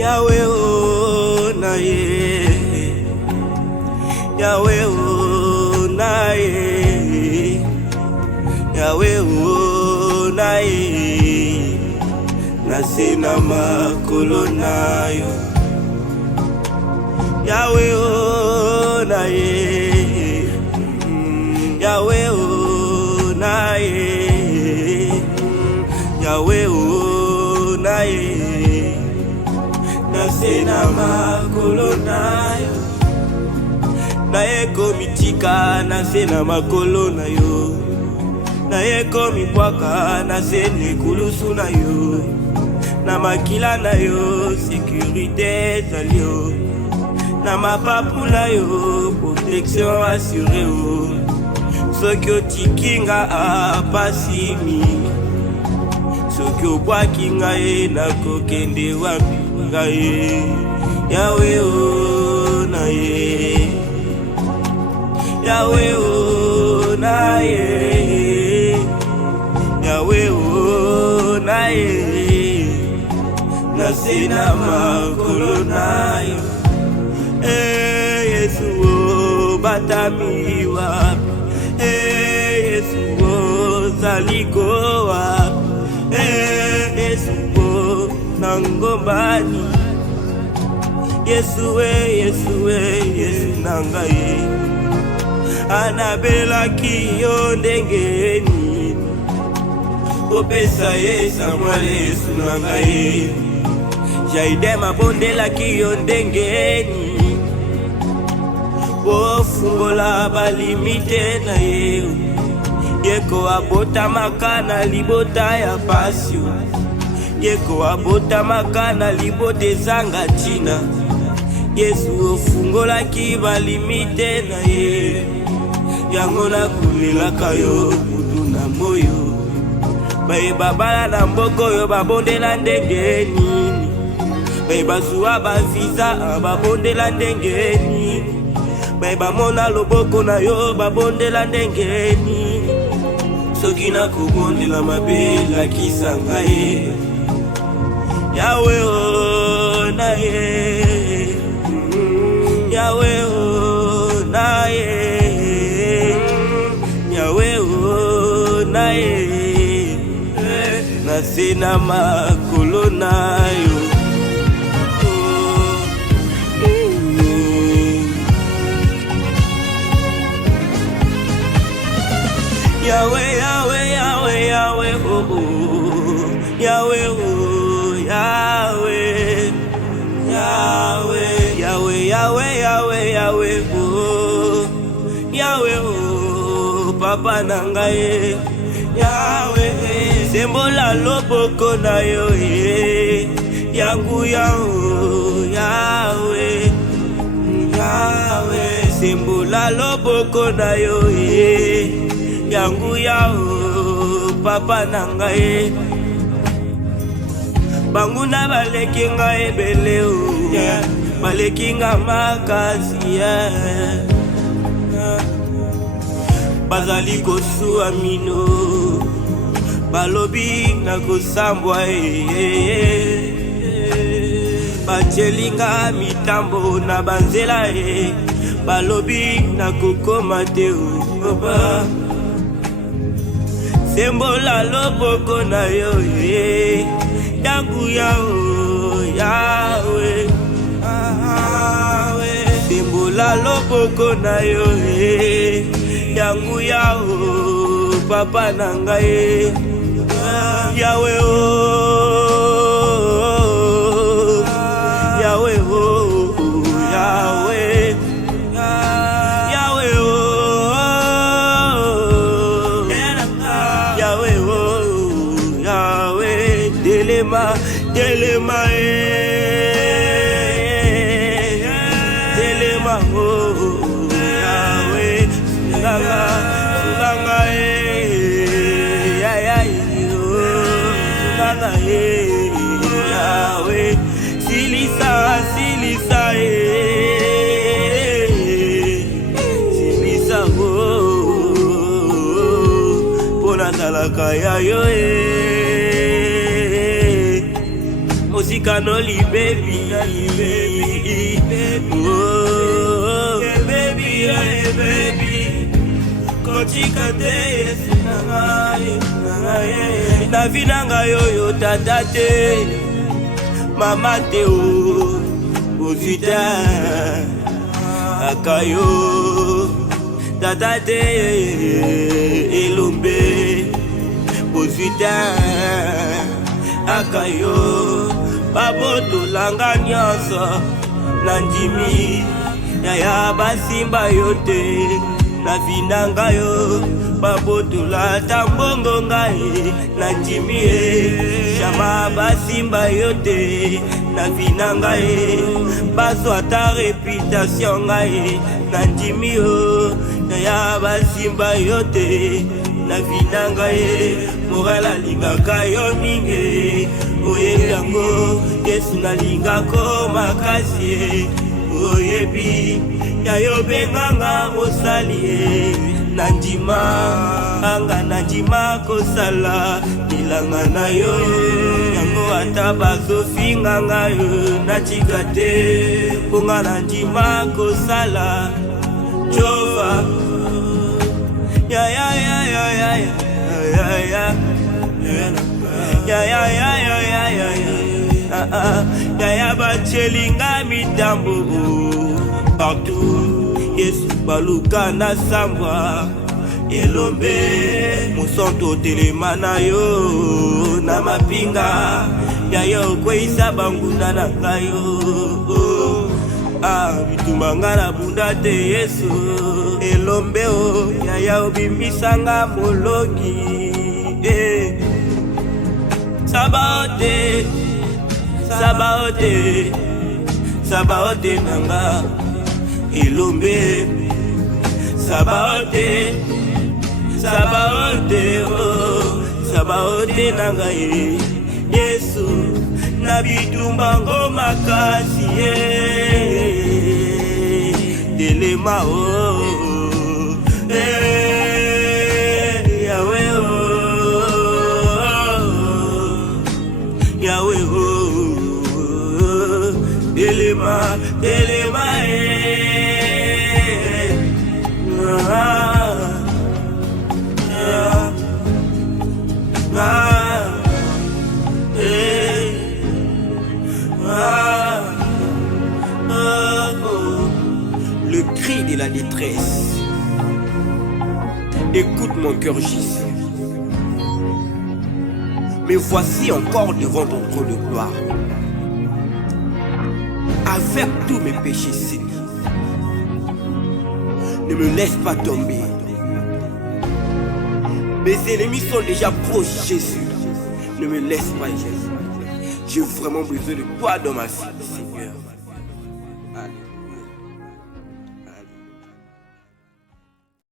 Yahweh oh na ye, Yahweh oh na ye, Yahweh oh na ye, nasina makolo na yo. Yahweh oh na ye, Yahweh oh na ye, Yahweh oh na ye, nasina makolo na yo. Na eko mitika nasina makolo na yo, na eko mipwaka nasene kulusu na yo, na makila na yo sécurité zalio, na mapapu na yo protection assurée yo. Soki otikinga apasi mingi, soki obwaki ngai nakokende wapi ngai. Yahweh oh na ye, Yahweh oh na ye, Yahweh oh na ye, nasina makolo na yo. Yesu oh batami wapi, Yesu oh zaliko wapi, Yesu oh nangombani, Yesu Yesu Yesu nangaye, anabelaki yo ndenge nini, opesa ye Samuel Yesu nangaye, jaide mabondelaki yo ndenge nini, ofungola balimite na ye, yeko abotamaka na libota ya pasio, yeko abotamaka na libota ezanga ntina. Yesu ofungolaki balimite na ye, yango nakulelaka yo kudu na moyo. Bayeba bala na mboko yo babondela ndenge nini, bayeba zuwa bavisa babondela ndenge nini, bayeba mona loboko na yo babondela ndenge nini. Soki nakobondela mabe lakisa ngai. Yahweh oh na ye, Yahweh oh na ye, Yahweh oh na ye, nasina makolo na yo. Yahweh, Yahweh, Yahweh, Yahweh, oh, oh. Yahweh, oh, Yahweh, Yahweh, Yahweh, Yahweh, Yahweh, Yahweh, oh, Yahweh, oh, Papa nangaye, Yahweh, sembola loboko na yo, yangu yao, Yahweh, Yahweh, sembola loboko na yo, yangu yao, Papa nangaye. Banguna baleki ngai ebele o, baleki nga makasi bazali kosuwa mino, balobi nakosambwa bachelinga mitambo na banzela balobi nakokoma te o. Sembola loboko na yo yangu yao, Yahweh, Yahweh. Sembola loboko na yo yangu yao, Papa nangaye, Yahweh oh, Yahweh oh, Yahweh, Yahweh oh, Yahweh oh, Yahweh, Delema, Delema Delema oh, Yahweh, Sunganga, Sunganga Sunganga Yahweh, Silisa, Silisa Silisa oh, pona talaka ya yo Sikanoli baby, oh, yeah baby, yeah baby. Kotika te na vinanga yoyo tata te, mama te o, ozita akayo tata te elombe ozita akayo baboto langa nyonso na ndimi ya basimba yote na vinanga yo babotola tambongo ngai na ndimi shama basimba yote na vinanga bazwa ta reputation ngai na ndimi ya basimba yote na vinanga morala lingaka yo mingi oye yango Yesu nalingako makasi oyebi ya yo benganga osali nandima anga nandima kosala bilanga na yo yango ata bazofinga ngayo natika te ponga nandima kosala Jova ya ya ya ya ya ya ya ya ya ya ya ya ya ya bachelinga mitambo partout Yesu baluka na sambwa elombe musonto telema na yo na mapinga ya yo kweisa banguna na ngayo bitumanga na bunda te Yesu elombe o ya obimisanga molongi sabaote sabaote sabaote nanga elombe sabaote sabaote oh sabaote nanga Yesu na bitumbango makasi telema oh Yahweh oh Yahweh oh telema telema le cri de la détresse. Écoute mon cœur gisse. Me voici encore devant ton trône de gloire, avec tous mes péchés, Seigneur. Ne me laisse pas tomber. Mes ennemis sont déjà proches, Jésus. Ne me laisse pas, Jésus. J'ai vraiment besoin de toi dans ma vie, Seigneur. Allez.